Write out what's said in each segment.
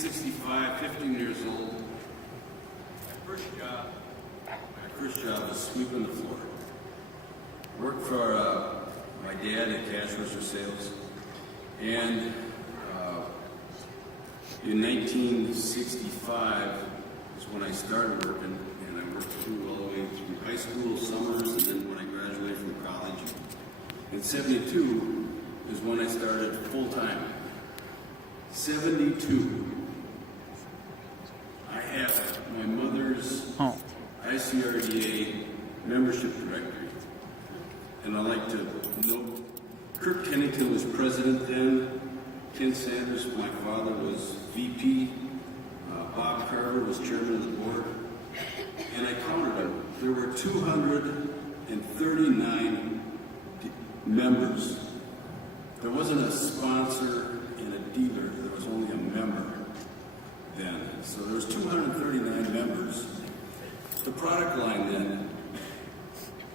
65, 15 years old. My first job was sweeping the floor. Worked for my dad at cash register sales. And in 1965 is when I started working, and I worked all the way through high school, summers, and then when I graduated from college. In 72 is when I started full-time. 72. I have my mother's ICRDA membership directory. And I like to note, Kirk Kennington was president then. Ken Sanders, my father, was VP. Bob Carter was chairman of the board. And I counted them. There were 239 members. There wasn't a sponsor and a dealer. There was only a member then. So there was 239 members. The product line then,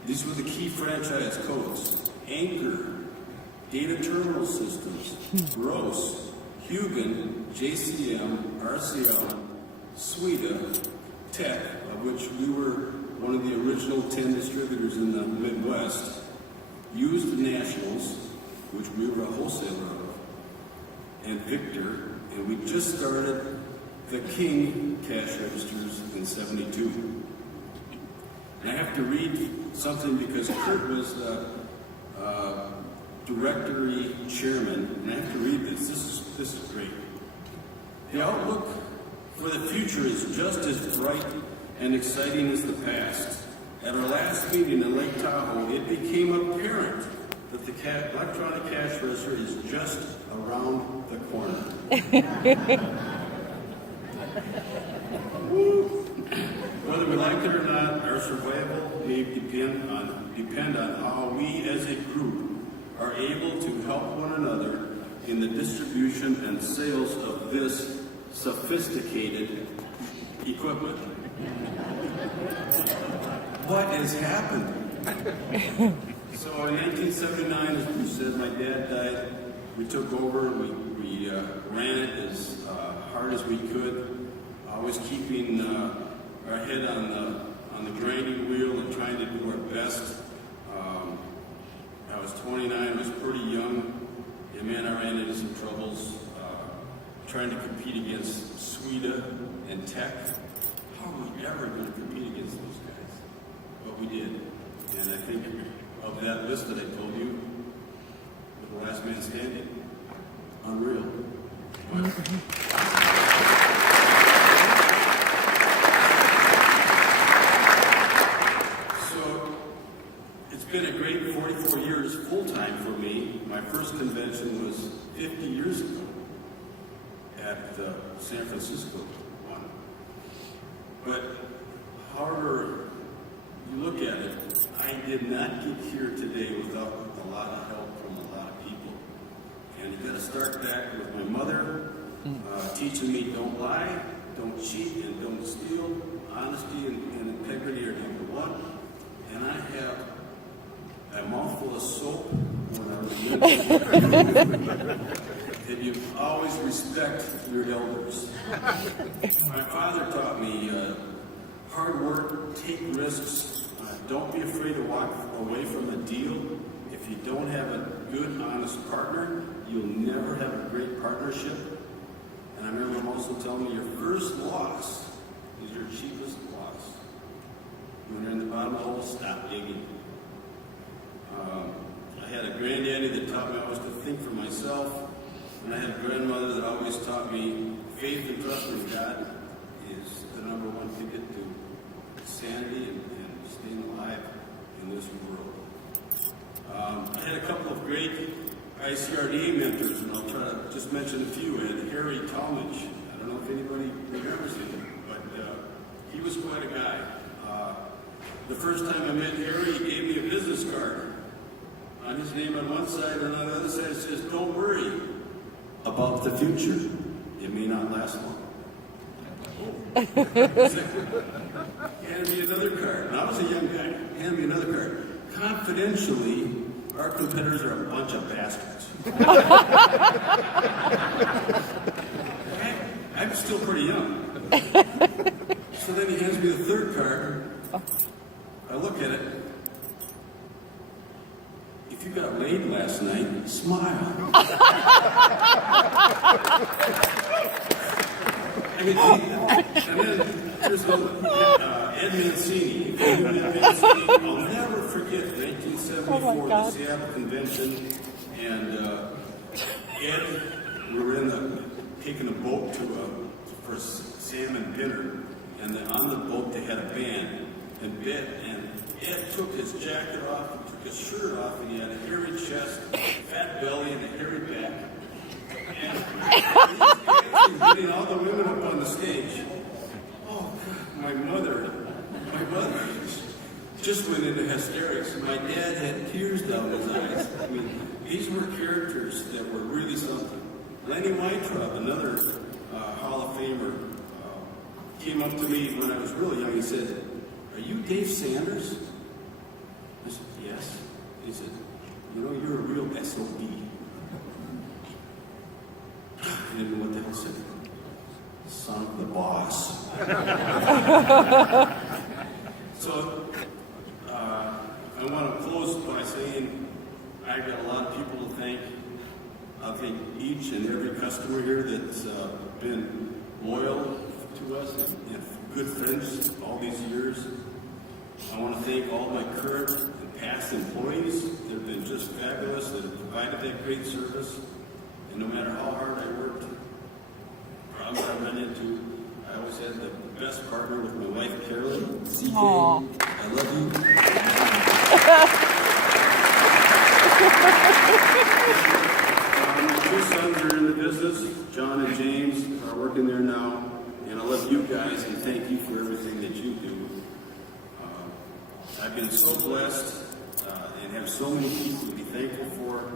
these were the key franchise codes. Anchor, Data Terminal Systems, Gross, Hugin, JCM, RCL, Sweda, Tech, of which we were one of the original 10 distributors in the Midwest, Used Nationals, which we were a wholesaler of, and Victor, and we just started the King cash registers in 72. And I have to read something because Kurt was the directory chairman, and I have to read this. This is great. The outlook for the future is just as bright and exciting as the past. At our last meeting in Lake Tahoe, it became apparent that the electronic cash register is just around the corner. Whether we like it or not, our survival may depend on how we as a group are able to help one another in the distribution and sales of this sophisticated equipment. What has happened? So in 1979, as we said, my dad died. We took over and we ran it as hard as we could, always keeping our head on the grinding wheel and trying to do our best. I was 29, I was pretty young, and man, I ran into some troubles trying to compete against Sweda and Tech. How are we ever going to compete against those guys? But we did. And I think of that list that I told you, with the last man standing, unreal. So, it's been a great 44 years full-time for me. My first convention was 50 years ago at the San Francisco one. But however you look at it, I did not get here today without a lot of help from a lot of people. And you got to start back with my mother, teaching me don't lie, don't cheat, and don't steal. Honesty and integrity are number one. And I have a mouthful of soap when I remember that you always respect your elders. My father taught me hard work, take risks, don't be afraid to walk away from a deal. If you don't have a good, honest partner, you'll never have a great partnership. And I remember him also telling me your first loss is your cheapest loss. When you're in the bottom of the hole, stop digging. I had a granddaddy that taught me always to think for myself, and I had a grandmother that always taught me faith and trust in God is the number one ticket to sanity and staying alive in this world. I had a couple of great ICRDA mentors, and I'll try to just mention a few. I had Harry Talmadge. I don't know if anybody remembers him, but he was quite a guy. The first time I met Harry, he gave me a business card. On his name on one side, and on the other side it says, "Don't worry about the future. It may not last long." He handed me another card. And I was a young guy. He handed me another card. Confidentially, our competitors are a bunch of bastards. I'm still pretty young. So then he hands me the third card. I look at it. If you got laid last night, smile. I mean, and then there's Ed Mancini. If you knew Ed Mancini, I'll never forget 1974, the Seattle Convention, and Ed, we were taking a boat for salmon dinner, and on the boat they had a band, and Ed took his jacket off, and took his shirt off, and he had a hairy chest, fat belly, and a hairy back. And he's getting all the women up on the stage. Oh, God, my mother just went into hysterics. My dad had tears down his eyes. I mean, these were characters that were really something. Lenny Weintraub, another Hall of Famer, came up to me when I was really young. He said, "Are you Dave Sanders?" I said, "Yes." He said, "You know, you're a real SOB." I didn't know what the hell said. Son of the boss. So, I want to close by saying I've got a lot of people to thank. I thank each and every customer here that's been loyal to us and good friends all these years. I want to thank all my current and past employees that have been just fabulous, that have provided that great service. And no matter how hard I worked, problems I ran into, I always had the best partner with my wife, Carolyn. CK, I love you. My 2 sons are in the business. John and James are working there now. And I love you guys and thank you for everything that you do. I've been so blessed and have so many people to be thankful for.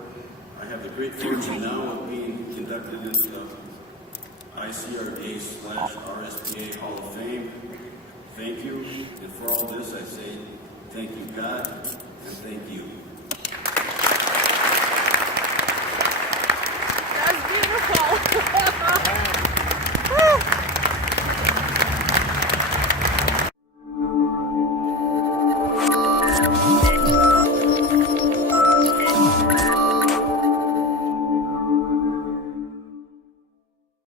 I have the great fortune now of being inducted into the ICRDA / RSPA Hall of Fame. Thank you. And for all this, I say thank you, God.